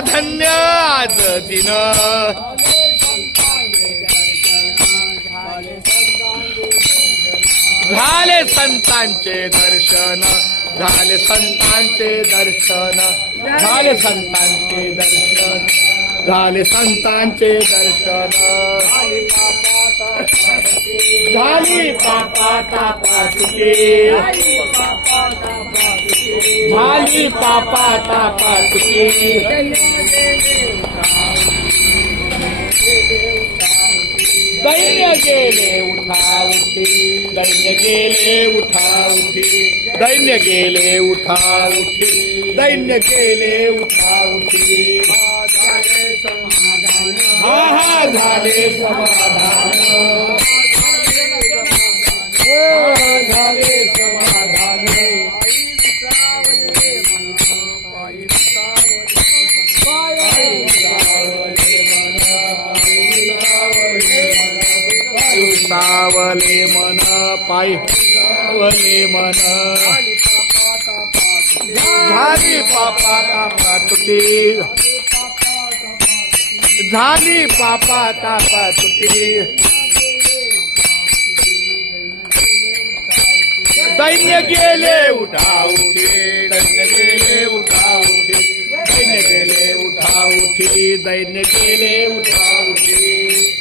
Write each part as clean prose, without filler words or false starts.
धन्य आज दिन झाले संतांचे दर्शन झाले संतांचे दर्शन झाले संतांचे दर्शन झाले संतांचे दर्शन झाली पापा तापा सुखी झाली पापा तापा सुखी दैन्य गेले उठा उठी दैन्य गेले उठा उठी दैन्य गेले उठा उठी दैन्य गेले उठा उठी हा हा झाले समाधान झाले समाधान सावले मन पाय सावले मन झाली पापा तापा तुटी झाली पापा तापा तुटी दैन्य गेले उठा उठी दैन्य गेले उठा उठी दैन्य गेले उठा उठी दैन्य गेले उठा उठी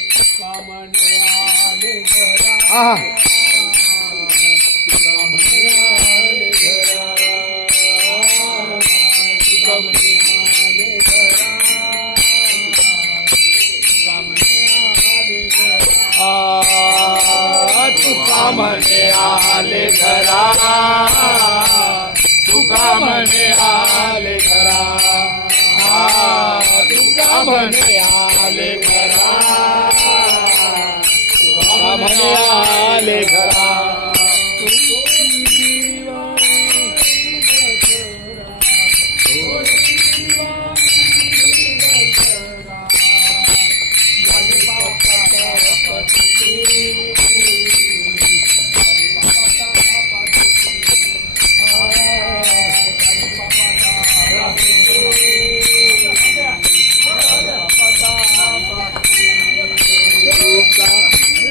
तुका म्हणे आले घरा तुका म्हणे आले घरा तुका म्हणे आले घरा तुका म्हणे आले घरा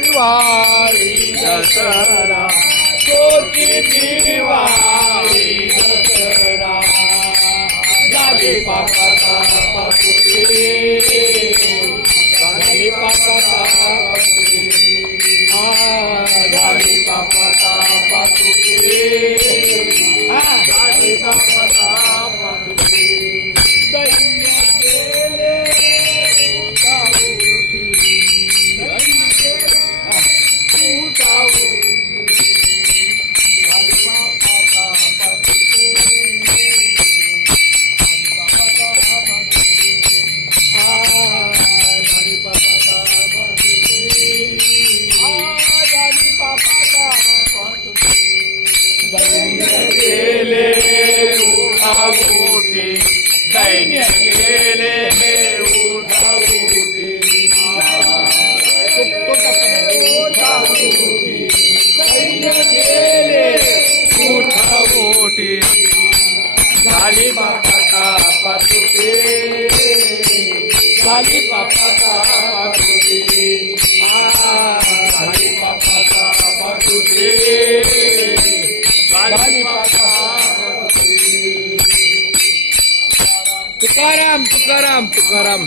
दिवाळी दसरा कोटी दिवाळी दसरा झाली पापा तापा तुटी झाली पापा तापा तुटी झाली पापा तापा तुटी झाली पापा तापा तुटी दैन्य गेले उठा उठी दैन्य गेले उठा उठी झाली पापा तापा तुटी झाली पापा तापा तुटी झाली पापा तापा तुटी झाली पापा तापा तुटी दैन्य गेले उठा उठी दैन्य गेले उठा उठी उठा उठी दैन्य गेले उठा उठी झाली पापा तापा तुटी झाली पापा तापा तुटी झाली पापा तापा तुटी झाली पापा तापा तुटी तुकाराम तुकाराम तुकाराम